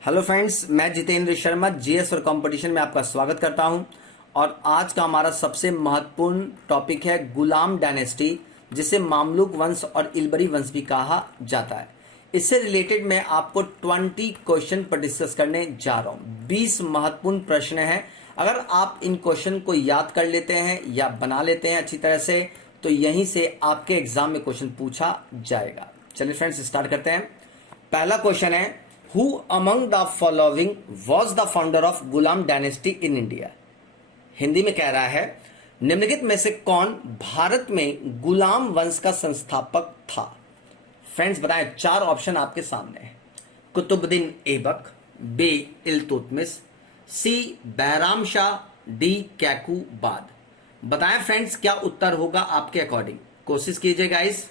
Hello friends, मैं Jitendra Sharma GS और competition में आपका स्वागत करता हूं। और आज का हमारा सबसे महत्वपूर्ण टॉपिक है गुलाम डायनेस्टी, जिसे मामलुक वंश और इल्बरी वंश भी कहा जाता है। इससे रिलेटेड मैं आपको 20 क्वेश्चन पर डिस्कस करने जा रहा हूं। 20 महत्वपूर्ण प्रश्न हैं। अगर आप इन क्वेश्चन को याद कर लेते हैं या बना लेते हैं अच्छी तरह से, तो यहीं से आपके एग्जाम में क्वेश्चन पूछा जाएगा। चलिए फ्रेंड्स, स्टार्ट करते हैं। पहला क्वेश्चन है, Who among the following was the founder of Ghulam dynasty in India? Hindi में कह रहा है, निम्नलिखित में से कौन भारत में गुलाम वंश का संस्थापक था? फ्रेंड्स बताएं, 4 ऑप्शन आपके सामने है। कुतुबुद्दीन ऐबक, बी इल्तुतमिश, सी बहराम शाह, डी कैकूबाद। बताएं फ्रेंड्स, क्या उत्तर होगा आपके अकॉर्डिंग? कोशिश कीजिए गाइस,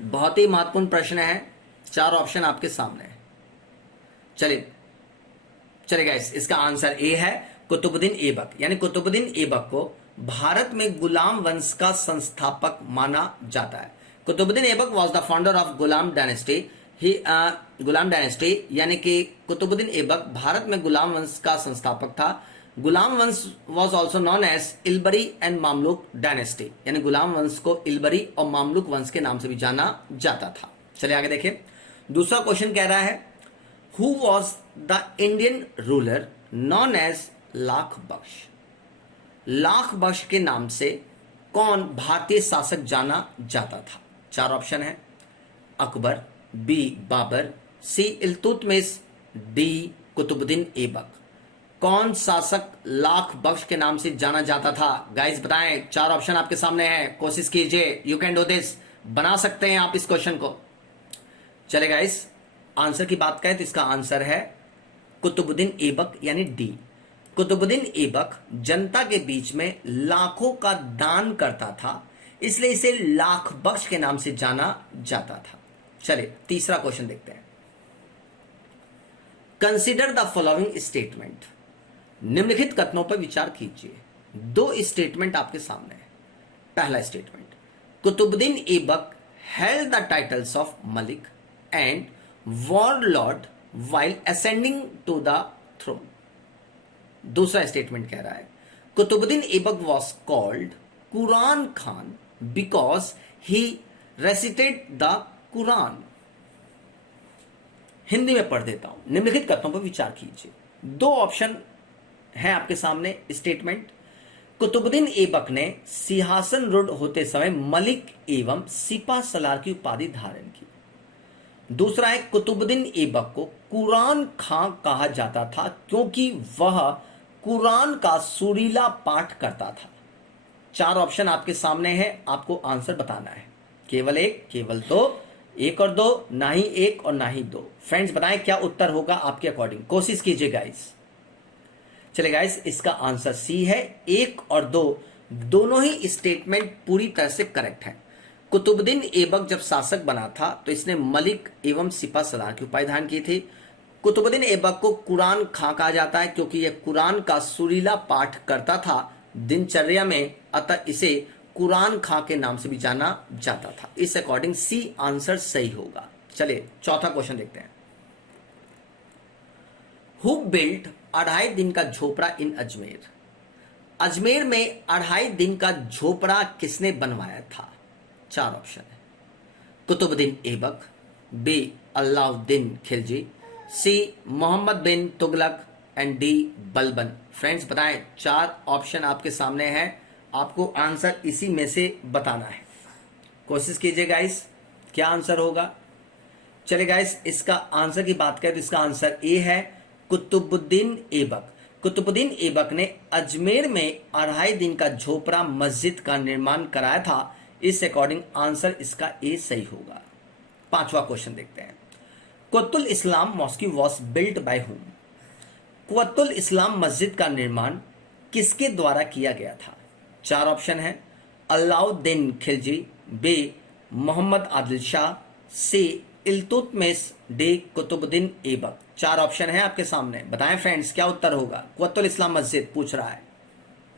बहुत ही महत्वपूर्ण प्रश्न है। 4 ऑप्शन आपके सामने है। चलिए गाइस, इसका आंसर ए है कुतुबुद्दीन ऐबक। यानी कुतुबुद्दीन ऐबक को भारत में गुलाम वंश का संस्थापक माना जाता है। Qutubuddin Aibak was the founder of Ghulam dynasty. Ghulam dynasty यानी कि कुतुबुद्दीन ऐबक भारत में गुलाम वंश का संस्थापक था। गुलाम वंश was also known as Ilbari and Mamluk dynasty. यानी गुलाम वंश को इल्बरी और मामलुक वंश के नाम से भी जाना जाता था। चलिए आगे देखिए। दूसरा क्वेश्चन कह रहा है, who was the Indian ruler known as Lakh Baksh? Lakh Baksh के नाम से कौन भारतीय शासक जाना जाता था? 4 ऑप्शन है। अकबर, बी बाबर, सी इल्तुतमिश, डी कुतुबुद्दीन ऐबक। कौन शासक लाख बख्श के नाम से जाना जाता था? गाइस बताएं, 4 ऑप्शन आपके सामने है। कोशिश कीजिए, यू कैन डू दिस। बना सकते हैं आप इस क्वेश्चन को। चले गाइस, आंसर की बात करें तो इसका आंसर है कुतुबुद्दीन ऐबक यानी डी। कुतुबुद्दीन ऐबक जनता के बीच में लाखों का दान करता था, इसलिए इसे लाख बख्श के नाम से जाना जाता था। चलिए तीसरा क्वेश्चन देखते हैं। Consider the following statement. निम्नलिखित कथनों पर विचार कीजिए। 2 स्टेटमेंट आपके सामने है। पहला statement, Qutubuddin Aibak held the titles of Malik and warlord while ascending to the throne. दूसरा स्टेटमेंट कह रहा है, Qutubuddin Aibak was called Quran Khan because he recited the Quran. Hindi में पढ़ देता हूं। निम्नलिखित कथनों पर विचार कीजिए। 2 ऑप्शन है आपके सामने स्टेटमेंट। कुतुबुद्दीन ऐबक ने सिंहासन रूढ़ होते समय मलिक एवं सिपा सलार की उपाधि धारण की। दूसरा है, कुतुबुद्दीन ऐबक को कुरान खां कहा जाता था क्योंकि वह कुरान का सुरीला पाठ करता था। 4 ऑप्शन आपके सामने है, आपको आंसर बताना है। केवल एक, केवल 2, 1 और 2, ना ही 1 और ना ही 2। फ्रेंड्स बताएं, क्या उत्तर होगा आपके अकॉर्डिंग? कोशिश कीजिए गाइस। चले गाइस, इसका आंसर सी है। 1 और 2 दोनों ही स्टेटमेंट पूरी तरह से करेक्ट है। कुतुबुद्दीन ऐबक जब शासक बना था तो इसने मलिक एवं सिपा सलार की उपाधि धारण की थी। कुतुबुद्दीन ऐबक को कुरान खां कहा जाता है क्योंकि यह कुरान का सुरीला पाठ करता था दिनचर्या में, अतः इसे कुरान खां के नाम से भी जाना जाता था। इस अकॉर्डिंग सी आंसर सही होगा। चलिए चौथा क्वेश्चन देखते हैं। हु बिल्ट 2.5 दिन का झोपड़ा इन अजमेर? अजमेर में 2.5 दिन का झोपड़ा किसने बनवाया था? 4 ऑप्शन है। Qutubuddin Aibak, B Alauddin Khilji, C Mohammad bin Tughlaq and D Balban. Friends बताएं, 4 ऑप्शन आपके सामने है, आपको आंसर इसी में से बताना है। कोशिश कीजिए गाइस, क्या आंसर होगा? चले गाइस, इसका आंसर की बात करें तो इसका आंसर ए है कुतुबुद्दीन ऐबक। कुतुबुद्दीन ऐबक ने अजमेर में 2.5 दिन का झोपड़ा मस्जिद का निर्माण कराया था। इस अकॉर्डिंग आंसर इसका ए सही होगा। 5वां क्वेश्चन देखते हैं। Quwwatul Islam mosque was built by whom? Quwwatul इस्लाम मस्जिद का निर्माण किसके द्वारा किया गया था? 4 ऑप्शन है। अलाउद्दीन खिलजी, बी मोहम्मद आदिल शाह, सी इल्तुतमिश, डी कुतुबुद्दीन ऐबक। 4 ऑप्शन है आपके सामने। बताएं फ्रेंड्स, क्या उत्तर होगा? कुव्वतुल इस्लाम मस्जिद पूछ रहा है।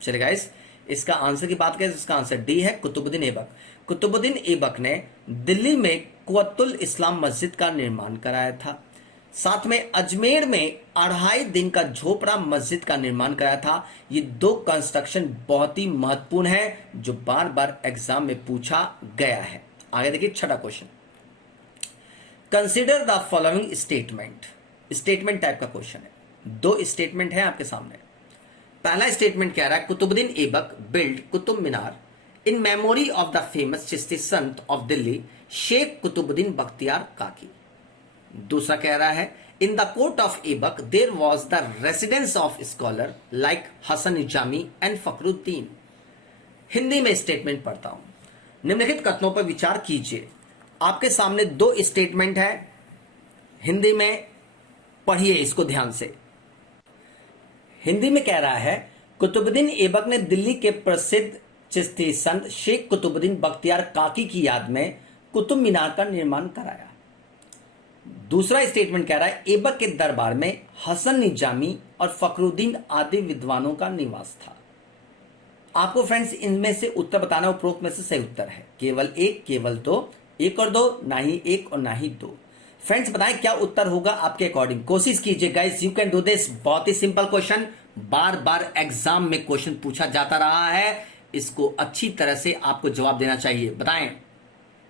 चलिए गाइस, इसका आंसर की बात करें तो इसका आंसर डी है कुतुबुद्दीन ऐबक। कुतुबुद्दीन ऐबक ने दिल्ली में कुव्वतुल इस्लाम मस्जिद का निर्माण कराया था। साथ में अजमेर में 2.5 दिन का झोपड़ा मस्जिद का निर्माण कराया था। ये 2 कंस्ट्रक्शन बहुत ही महत्वपूर्ण है जो बार बार एग्जाम में पूछा गया है। आगे देखिए 6वां question, consider the following statement. Statement type का क्वेश्चन है, 2 स्टेटमेंट है आपके सामने। पहला स्टेटमेंट कह रहा है Qutubuddin Aibak build Qutub Minar in memory of the famous Chishti संत ऑफ दिल्ली शेख कुतुबुद्दीन बख्तियार काकी। दूसरा कह रहा है in the court of Aibak there was the residence of scholar like Hasan Nizami and Fakhruddin. Hindi में स्टेटमेंट पढ़ता हूं, निम्नलिखित कथनों पर विचार कीजिए। आपके सामने 2 स्टेटमेंट है, हिंदी में पढ़िए इसको ध्यान से। हिंदी में कह रहा है कुतुबुद्दीन ऐबक ने दिल्ली के प्रसिद्ध चिश्ती संत शेख कुतुबुद्दीन बख्तियार काकी की याद में कुतुब मीनार का निर्माण कराया। दूसरा स्टेटमेंट कह रहा है ऐबक के दरबार में हसन निजामी और फखरुद्दीन आदि विद्वानों का निवास था। आपको फ्रेंड्स इनमें से उत्तर बताना, उपरोक्त में से सही उत्तर है केवल 1, केवल 2, 1 और 2, ना ही 1 और ना ही 2। फ्रेंड्स बताएं क्या उत्तर होगा आपके अकॉर्डिंग, कोशिश कीजिए guys, you can do this. बहुत ही सिंपल क्वेश्चन, बार बार एग्जाम में क्वेश्चन पूछा जाता रहा है, इसको अच्छी तरह से आपको जवाब देना चाहिए। बताएं।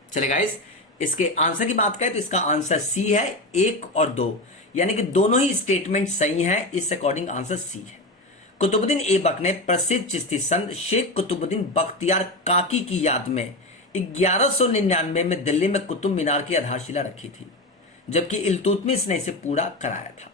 चले गाइस, इसके आंसर की बात करें तो इसका आंसर सी है, 1 और 2, यानी कि दोनों ही स्टेटमेंट सही हैं। इस अकॉर्डिंग आंसर सी है। कुतुबुद्दीन ऐबक ने प्रसिद्ध चिश्ती संत शेख कुतुबुद्दीन बख्तियार काकी की याद में 1199 में दिल्ली में कुतुब मीनार की आधारशिला रखी थी, जबकि इल्तुतमिश ने इसे पूरा कराया था।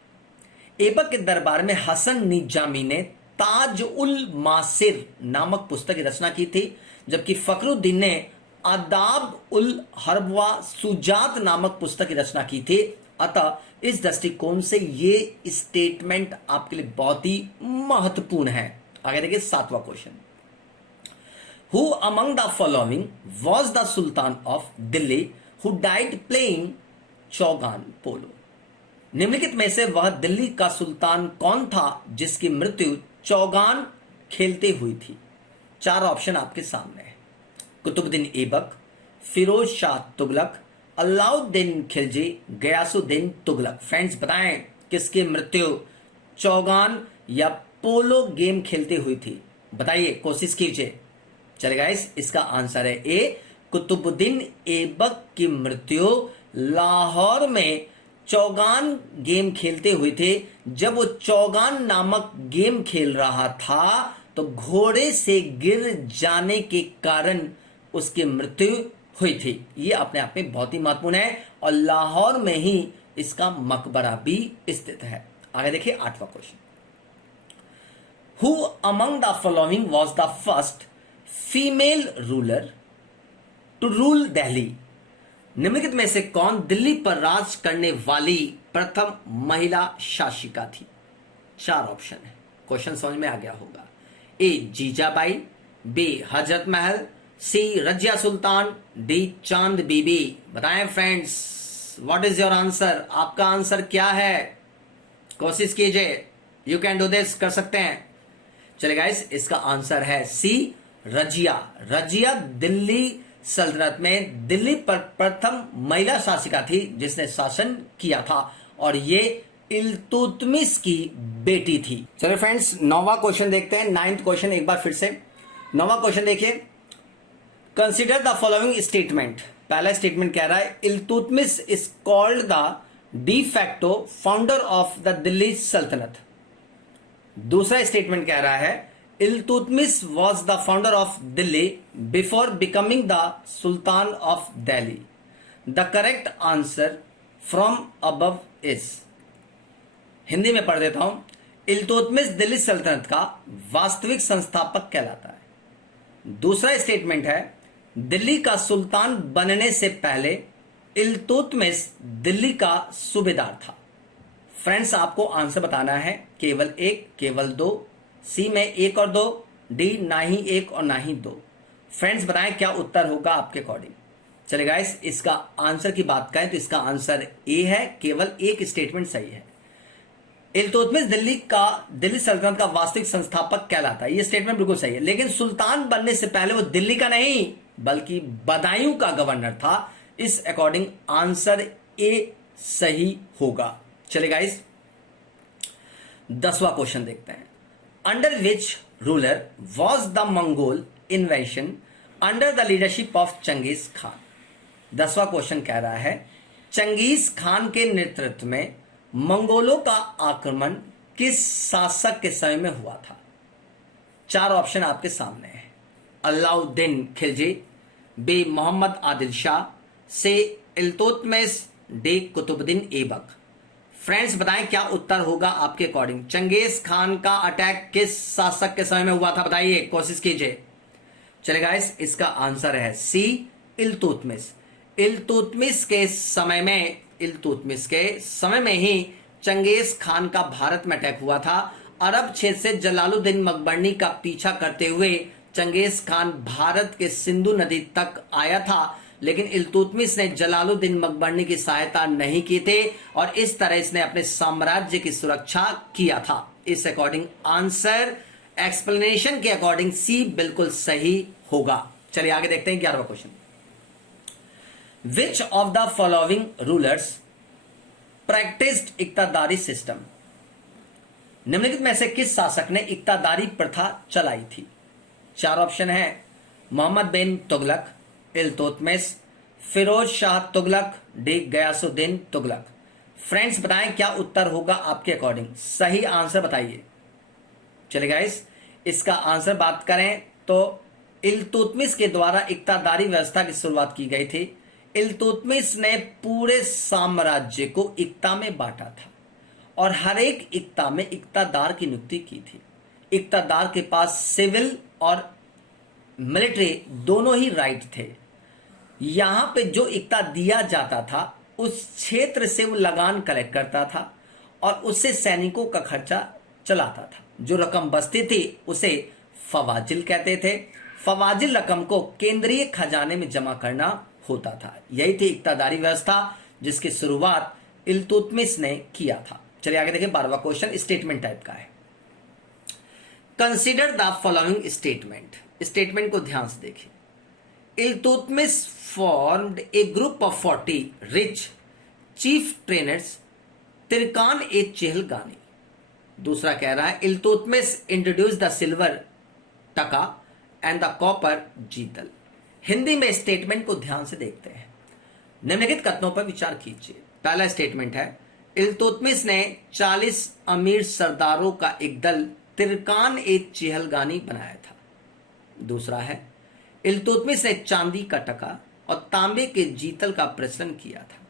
ऐबक के दरबार में हसन निजामी ने ताज उल मासिर नामक पुस्तक की रचना की थी, जबकि फखरुद्दीन ने आदाब उल हरबवा सुजात नामक पुस्तक की रचना की थी। अतः इस दृष्टिकोण से ये स्टेटमेंट आपके लिए बहुत ही महत्वपूर्ण है। आगे देखिए 7वां question, who among the following was the sultan of Delhi who died playing chaugan polo. निम्नलिखित में से वह दिल्ली का सुल्तान कौन था जिसकी मृत्यु चौगान खेलते हुई थी। 4 ऑप्शन आपके सामने है, कुतुबुद्दीन ऐबक, फिरोज शाह तुगलक, अलाउद्दीन खिलजी, गयासुद्दीन तुगलक। फ्रेंड्स बताएं किसकी मृत्यु चौगान या पोलो गेम खेलते हुई थी, बताइए, कोशिश कीजिए। चले गाइस, इसका आंसर है ए, कुतुबुद्दीन ऐबक की मृत्यु लाहौर में चौगान गेम खेलते हुए थे। जब वो चौगान नामक गेम खेल रहा था तो घोड़े से गिर जाने के कारण उसकी मृत्यु हुई थी। ये अपने आप में बहुत ही महत्वपूर्ण है और लाहौर में ही इसका मकबरा भी स्थित है। आगे देखिए 8वां question, who among the following was the first female ruler to rule Delhi. निम्नलिखित में से कौन दिल्ली पर राज करने वाली प्रथम महिला शासिका थी। 4 ऑप्शन है, क्वेश्चन समझ में आ गया होगा। ए जीजाबाई, बी हजरत महल, सी रजिया सुल्तान, डी चांद बीबी। बताएं friends, what is your answer, आपका आंसर क्या है, कोशिश कीजिए, यू कैन डू दिस, कर सकते हैं। चले गाइस, इसका आंसर है सी रजिया। रजिया दिल्ली सल्तनत में दिल्ली पर प्रथम महिला शासिका थी जिसने शासन किया था और ये इल्तुतमिश की बेटी थी। चलिए फ्रेंड्स 9वां क्वेश्चन देखते हैं। 9th क्वेश्चन एक बार फिर से। 9वां क्वेश्चन देखिए, कंसिडर द फॉलोइंग स्टेटमेंट। पहला स्टेटमेंट कह रहा है Iltutmish is called the de facto founder of the Delhi सल्तनत। दूसरा स्टेटमेंट कह रहा है Iltutmish was the founder of Delhi before becoming the Sultan of Delhi. The correct answer from above is, Hindi में पढ़ देता हूं, इल्तुतमिश दिल्ली सल्तनत का वास्तविक संस्थापक कहलाता है। दूसरा स्टेटमेंट है दिल्ली का सुल्तान बनने से पहले इल्तुतमिश दिल्ली का सूबेदार था। फ्रेंड्स आपको आंसर बताना है, केवल 1, केवल 2, सी में 1 और 2, डी ना ही 1 और ना ही 2। फ्रेंड्स बताएं क्या उत्तर होगा आपके अकॉर्डिंग। चले गाइस, इसका आंसर की बात करें तो इसका आंसर ए है, केवल एक स्टेटमेंट सही है। इल्तुतमिश दिल्ली सल्तनत का वास्तविक संस्थापक कहलाता है, ये स्टेटमेंट बिल्कुल सही है, लेकिन सुल्तान बनने से पहले वो दिल्ली का नहीं बल्कि बदायूं का गवर्नर था। इस अकॉर्डिंग आंसर ए सही होगा। चलिए गाइस, 10वां क्वेश्चन देखते हैं। Under which ruler was the Mongol invasion under the leadership of Genghis Khan. 10वां क्वेश्चन कह रहा है चंगेज खान के नेतृत्व में मंगोलों का आक्रमण किस शासक के समय में हुआ था। 4 ऑप्शन आपके सामने है। अलाउद्दीन खिलजी, बी मोहम्मद आदिल शाह, से इल्तुतमिश, डी कुतुबुद्दीन ऐबक। फ्रेंड्स बताएं क्या उत्तर होगा आपके अकॉर्डिंग। चंगेज खान का अटैक किस शासक के समय में हुआ था, बताइए, कोशिश कीजिए। चलिए गाइस, इसका आंसर है सी, इल्तुतमिश। इल्तुतमिश के समय में ही चंगेज खान का भारत में अटैक हुआ था। अरब क्षेत्र से जलालुद्दीन मकबरनी का पीछा करते हुए चंगेज खान भारत के सिंधु नदी तक आया था, लेकिन इल्तुतमिश ने जलालुद्दीन मकबरनी की सहायता नहीं की थी और इस तरह इसने अपने साम्राज्य की सुरक्षा किया था। इस अकॉर्डिंग आंसर एक्सप्लेनेशन के अकॉर्डिंग सी बिल्कुल सही होगा। चलिए आगे देखते हैं 11वां question. Which of the following rulers practised iqtadari system. निम्नलिखित में से किस शासक ने इक्तादारी प्रथा चलाई थी। 4 ऑप्शन है। मोहम्मद बिन तुगलक, इल्तुतमिश, फिरोज शाह तुगलक, डी गयासुद्दीन तुगलक। फ्रेंड्स बताएं क्या उत्तर होगा आपके अकॉर्डिंग। सही आंसर बताइए। चलिए गाइस, इसका आंसर बात करें तो इल्तुतमिश के द्वारा इक्तादारी व्यवस्था की शुरुआत की गई थी। इल्तुतमिश ने पूरे साम्राज्य को इक्ता में बांटा था और हर एक इक्ता में इक्तादार की नियुक्ति की थी। इक्तादार के पास सिविल और मिलिट्री दोनों ही राइट थे। यहां पे जो इक्ता दिया जाता था उस क्षेत्र से वो लगान कलेक्ट करता था और उससे सैनिकों का खर्चा चलाता था। जो रकम बचती थी उसे फवाजिल कहते थे। फवाजिल रकम को केंद्रीय खजाने में जमा करना होता था। यही थी इक्तादारी व्यवस्था जिसकी शुरुआत इल्तुतमिश ने किया था। चलिए आगे देखिए 12वां क्वेश्चन स्टेटमेंट टाइप का है। Consider the following statement. Statement को ध्यान से देखिए। Iltutmish formed a group of 40 rich chief trainers Turkan i Chahalgani. दूसरा कह रहा है Iltutmish introduced the silver tanka and the copper jital. Hindi में स्टेटमेंट को ध्यान से देखते हैं। निम्नलिखित कथनों पर विचार कीजिए। पहला स्टेटमेंट है इल्तुतमिश ने 40 अमीर सरदारों का एक दल तिरकान ए चेहलगानी बनाया था। दूसरा है इल्तुतमिश ने चांदी का टका और तांबे के जीतल का प्रचलन किया था।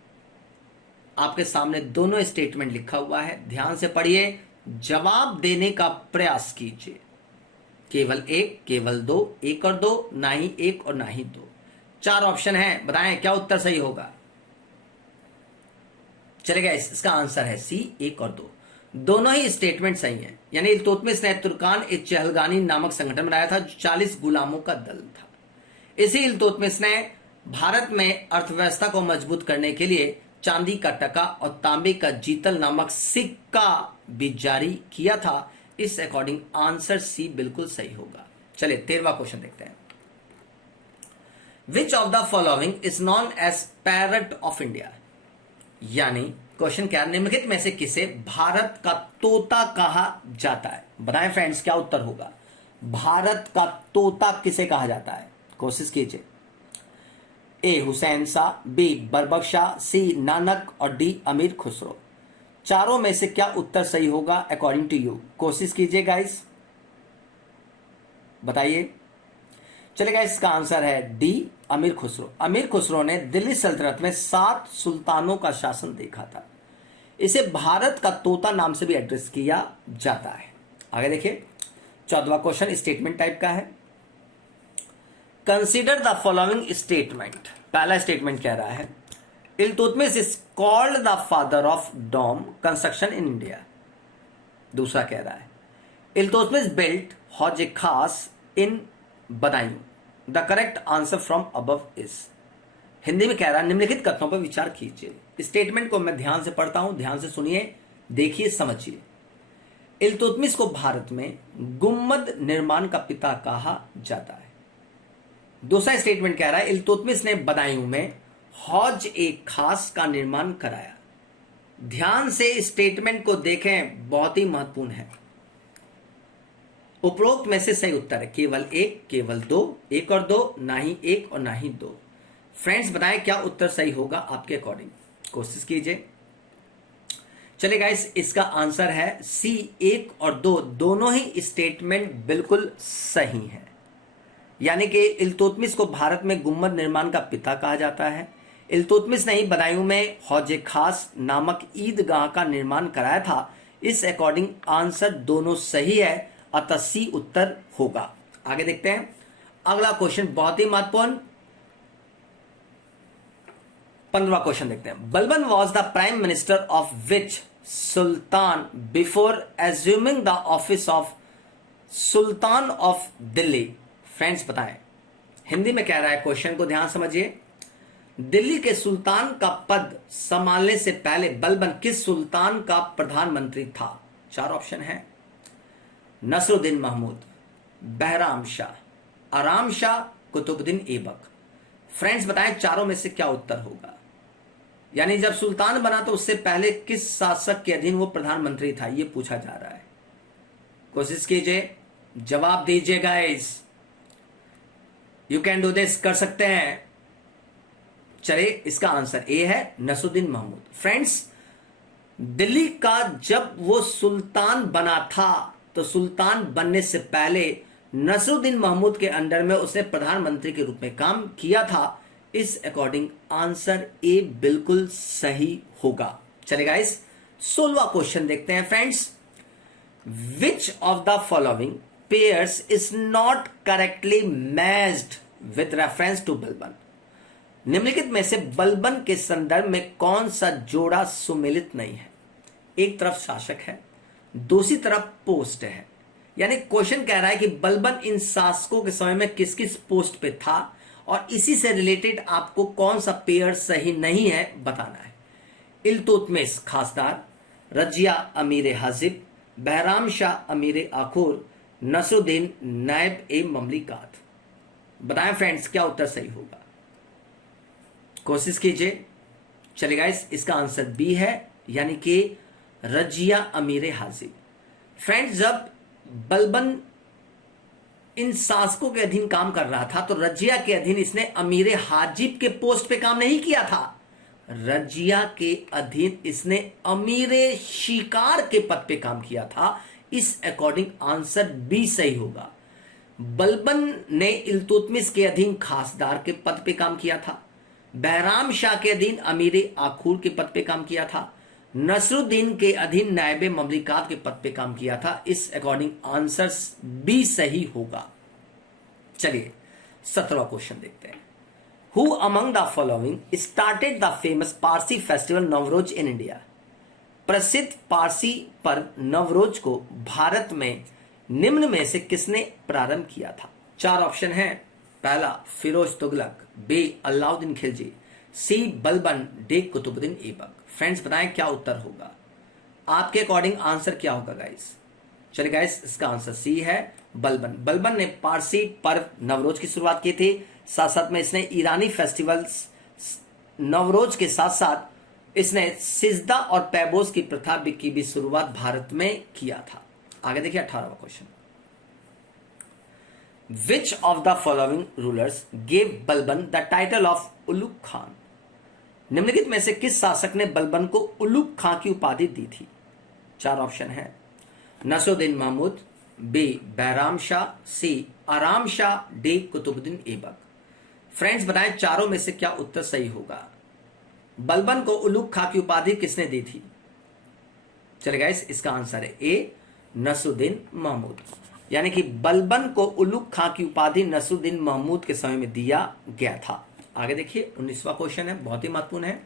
आपके सामने दोनों स्टेटमेंट लिखा हुआ है, ध्यान से पढ़िए, जवाब देने का प्रयास कीजिए। केवल एक, केवल दो, एक और दो, ना ही एक और ना ही दो। 4 ऑप्शन है, बताएं क्या उत्तर सही होगा। चलेगा, इसका आंसर है सी, 1 और 2। दोनों ही स्टेटमेंट सही है। यानी इल्तुतमिश ने तुर्कान ए चेहलगानी नामक संगठन बनाया था जो 40 गुलामों का दल था। इसी इल्तुतमिश ने भारत में अर्थव्यवस्था को मजबूत करने के लिए चांदी का टका और तांबे का जीतल नामक सिक्का भी जारी किया था। इस अकॉर्डिंग आंसर सी बिल्कुल सही होगा। चलिए 13वां क्वेश्चन देखते हैं। Which of the following is known as parrot of India. यानी क्वेश्चन क्या, निम्नलिखित में से किसे भारत का तोता कहा जाता है। बताएं फ्रेंड्स क्या उत्तर होगा। भारत का तोता किसे कहा जाता है, कोशिश कीजिए। ए हुसैन शाह, बी बरबक शाह, सी नानक और डी अमीर खुसरो। चारों में से क्या उत्तर सही होगा अकॉर्डिंग टू यू, कोशिश कीजिए गाइस, बताइए। चलेगा, इसका आंसर है डी अमीर खुसरो। अमीर खुसरो ने दिल्ली सल्तनत में 7 सुल्तानों का शासन देखा था। इसे भारत का तोता नाम से भी एड्रेस किया जाता है। आगे देखिए 14वां क्वेश्चन स्टेटमेंट टाइप का है। Consider the following statement. पहला स्टेटमेंट कह रहा है Iltutmish is called the father of dome construction in India. दूसरा कह रहा है Iltutmish built Hauz e Khas in Badaun. The correct answer from above is. Hindi में कह रहा है निम्नलिखित कथनों पर विचार कीजिए। स्टेटमेंट को मैं ध्यान से पढ़ता हूं, ध्यान से सुनिए, देखिए, समझिए। इल्तुतमिश को भारत में गुम्मद निर्माण का पिता कहा जाता है। दूसरा स्टेटमेंट कह रहा है इल्तुतमिश ने बदायूं में हौज ए खास का निर्माण कराया। ध्यान से स्टेटमेंट को देखें, बहुत ही महत्वपूर्ण है। उपरोक्त में से सही उत्तर है केवल एक, केवल दो, एक और दो, ना ही एक और ना ही दो। फ्रेंड्स बताएं क्या उत्तर सही होगा आपके अकॉर्डिंग, कोशिश कीजिए। चलिए गाइस, इसका आंसर है सी, एक और दो दोनों ही स्टेटमेंट बिल्कुल सही है। यानी कि इल्तुतमिश को भारत में गुम्बद निर्माण का पिता कहा जाता है। इल्तुतमिश ने ही बदायूं में हौज खास नामक ईदगाह का निर्माण कराया था। इस अकॉर्डिंग आंसर दोनों सही है, अतः सी उत्तर होगा। आगे देखते हैं अगला क्वेश्चन, बहुत ही महत्वपूर्ण 15वां क्वेश्चन देखते हैं। Balban was the prime minister of which Sultan before assuming the office of sultan of Delhi. Friends बताएं, हिंदी में कह रहा है, क्वेश्चन को ध्यान समझिए। दिल्ली के सुल्तान का पद संभालने से पहले बलबन किस सुल्तान का प्रधानमंत्री था? 4 ऑप्शन है, नसरुद्दीन महमूद, बहराम शाह, आराम शाह, कुतुबुद्दीन ऐबक। फ्रेंड्स बताएं चारों में से क्या उत्तर होगा। यानी जब सुल्तान बना तो उससे पहले किस शासक के अधीन वो प्रधानमंत्री था, ये पूछा जा रहा है। कोशिश कीजिए, जवाब दीजिए guys, you can do this, कर सकते हैं। चलिए, इसका आंसर ए है नसरुद्दीन महमूद। फ्रेंड्स, दिल्ली का जब वो सुल्तान बना था तो सुल्तान बनने से पहले नसरुद्दीन महमूद के अंडर में उसने प्रधानमंत्री के रूप में काम किया था। इस अकॉर्डिंग आंसर ए बिल्कुल सही होगा। चलिए गाइस, 16वां क्वेश्चन देखते हैं। Friends, which of the following pairs is not correctly matched with reference to Balban. निम्नलिखित में से बलबन के संदर्भ में कौन सा जोड़ा सुमेलित नहीं है? एक तरफ शासक है, दूसरी तरफ पोस्ट है। यानी क्वेश्चन कह रहा है कि बलबन इन शासकों के समय में किस किस पोस्ट पे था और इसी से रिलेटेड आपको कौन सा पेयर सही नहीं है बताना है। इल्तुतमिश खासदार, रजिया अमीर हाजिब, बहराम शाह अमीर आखुर, नसरुद्दीन नायब ए ममलिकात। बताएं फ्रेंड्स क्या उत्तर सही होगा, कोशिश कीजिए। चलिए गाइस, इसका आंसर बी है, यानी कि रजिया अमीर हाजिब। फ्रेंड्स, जब बलबन इन शासकों के अधीन काम कर रहा था तो रजिया के अधीन इसने अमीर हाजिब के पोस्ट पे काम नहीं किया था। रजिया के अधीन इसने अमीर शिकार के पद पे काम किया था। इस अकॉर्डिंग आंसर बी सही होगा। बलबन ने इल्तुतमिश के अधीन खासदार के पद पे काम किया था, बहराम शाह के अधीन अमीर आखूर के पद पे काम किया था, नसरुद्दीन के अधीन नायब ममलिकात के पद पे काम किया था। इस अकॉर्डिंग आंसर बी सही होगा। चलिए 17वां क्वेश्चन देखते हैं। Who among the following started the famous Parsi festival Navroz in India. प्रसिद्ध पारसी पर्व नवरोज को भारत में निम्न में से किसने प्रारंभ किया था? 4 ऑप्शन है, पहला फिरोज तुगलक, बी अलाउद्दीन खिलजी, सी बलबन, डी कुतुबुद्दीन ऐबक। फ्रेंड्स बताएं क्या उत्तर होगा, आपके अकॉर्डिंग आंसर क्या होगा गाइस। चलिए गाइस, इसका आंसर सी है बलबन। बलबन ने पारसी पर्व नवरोज की शुरुआत की थी। साथ साथ में इसने ईरानी फेस्टिवल्स नवरोज के साथ साथ इसने सिजदा और पैबोस की प्रथा की भी शुरुआत भारत में किया था। आगे देखिए 18वां question. Which of the following rulers gave Balban the title of Ulugh Khan. निम्नलिखित में से किस शासक ने बलबन को उलुग खां की उपाधि दी थी? 4 ऑप्शन है, नसरुद्दीन महमूद, बी बहराम शाह, सी आराम शाह, डी कुतुबुद्दीन ऐबक। फ्रेंड्स बताएं चारों में से क्या उत्तर सही होगा। बलबन को उलुग खां की उपाधि किसने दी थी? चलिए गाइस, इसका आंसर है ए नसरुद्दीन महमूद। यानी कि बलबन को उलुग खां की उपाधि नसरुद्दीन महमूद के समय में दिया गया था। आगे देखिए 19वां क्वेश्चन है, बहुत ही महत्वपूर्ण है।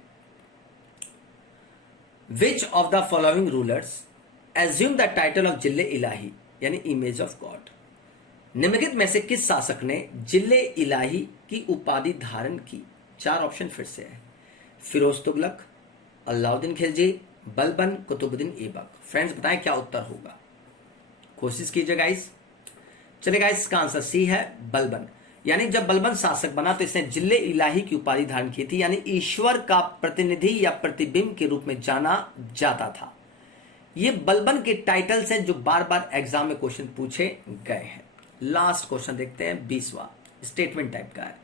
विच of the following rulers assume the title of जिले इलाही यानी इमेज ऑफ गॉड। निम्नलिखित में से किस शासक ने जिले इलाही की उपाधि धारण की? 4 ऑप्शन फिर से है, फिरोज तुगलक, अलाउद्दीन खिलजी, बलबन, कुतुबुद्दीन ऐबक। फ्रेंड्स बताएं क्या उत्तर होगा, कोशिश कीजिए गाइस। चलिए गाइस, इसका आंसर सी है बलबन। यानी जब बलबन शासक बना तो इसने जिले इलाही की उपाधि धारण की थी, यानी ईश्वर का प्रतिनिधि या प्रतिबिंब के रूप में जाना जाता था। ये बलबन के टाइटल्स हैं जो बार बार एग्जाम में क्वेश्चन पूछे गए हैं। लास्ट क्वेश्चन देखते हैं, 20वां स्टेटमेंट टाइप का है।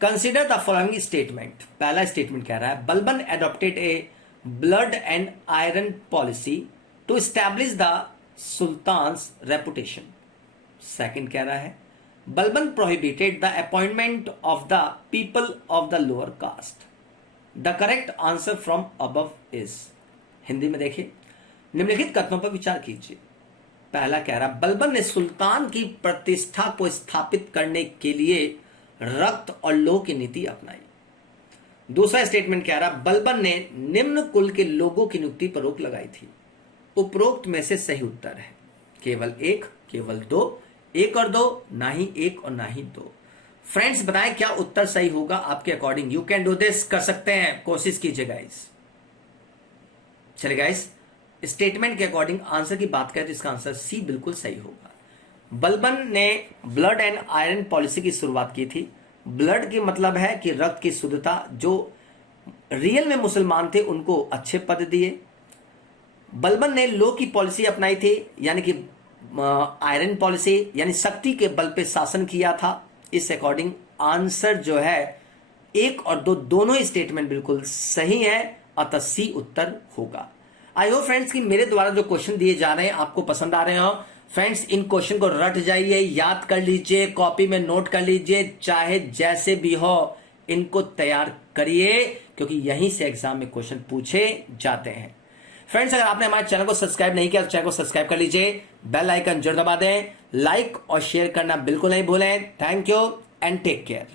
Consider the following statement. पहला स्टेटमेंट कह रहा है Balban adopted a blood and iron policy to establish the sultan's reputation. Second कह रहा है Balban prohibited the appointment of the people of the lower caste. The correct answer from above is. Hindi में देखिए, निम्नलिखित कथनों पर विचार कीजिए। पहला कह रहा बलबन ने सुल्तान की प्रतिष्ठा को स्थापित करने के लिए रक्त और लोह की नीति अपनाई। दूसरा स्टेटमेंट कह रहा बलबन ने निम्न कुल के लोगों की नियुक्ति पर रोक लगाई थी। उपरोक्त में से सही उत्तर है केवल एक, केवल दो, एक और दो, ना ही एक और ना ही दो। फ्रेंड्स बताएं क्या उत्तर सही होगा आपके according. You can do this, कर सकते हैं, कोशिश कीजिए गाइस। चलिए गाइस, स्टेटमेंट के अकॉर्डिंग आंसर की बात करें तो इसका आंसर सी बिल्कुल सही होगा। बलबन ने ब्लड एंड आयरन पॉलिसी की शुरुआत की थी। ब्लड की मतलब है कि रक्त की शुद्धता, जो रियल में मुसलमान थे उनको अच्छे पद दिए। बलबन ने लो की पॉलिसी अपनाई थी, यानी कि आयरन पॉलिसी, यानी शक्ति के बल पे शासन किया था। इस अकॉर्डिंग आंसर जो है एक और दो दोनों ही स्टेटमेंट बिल्कुल सही है, अतः सी उत्तर होगा। आई होप फ्रेंड्स कि मेरे द्वारा जो क्वेश्चन दिए जा रहे हैं आपको पसंद आ रहे हो। फ्रेंड्स इन क्वेश्चन को रट जाइए, याद कर लीजिए, कॉपी में नोट कर लीजिए, चाहे जैसे भी हो इनको तैयार करिए, क्योंकि यहीं से एग्जाम में क्वेश्चन पूछे जाते हैं। फ्रेंड्स अगर आपने हमारे चैनल को सब्सक्राइब नहीं किया तो चैनल को सब्सक्राइब कर लीजिए, बेल आइकन जरूर दबा दें, लाइक और शेयर करना बिल्कुल नहीं भूलें। Thank you and take care.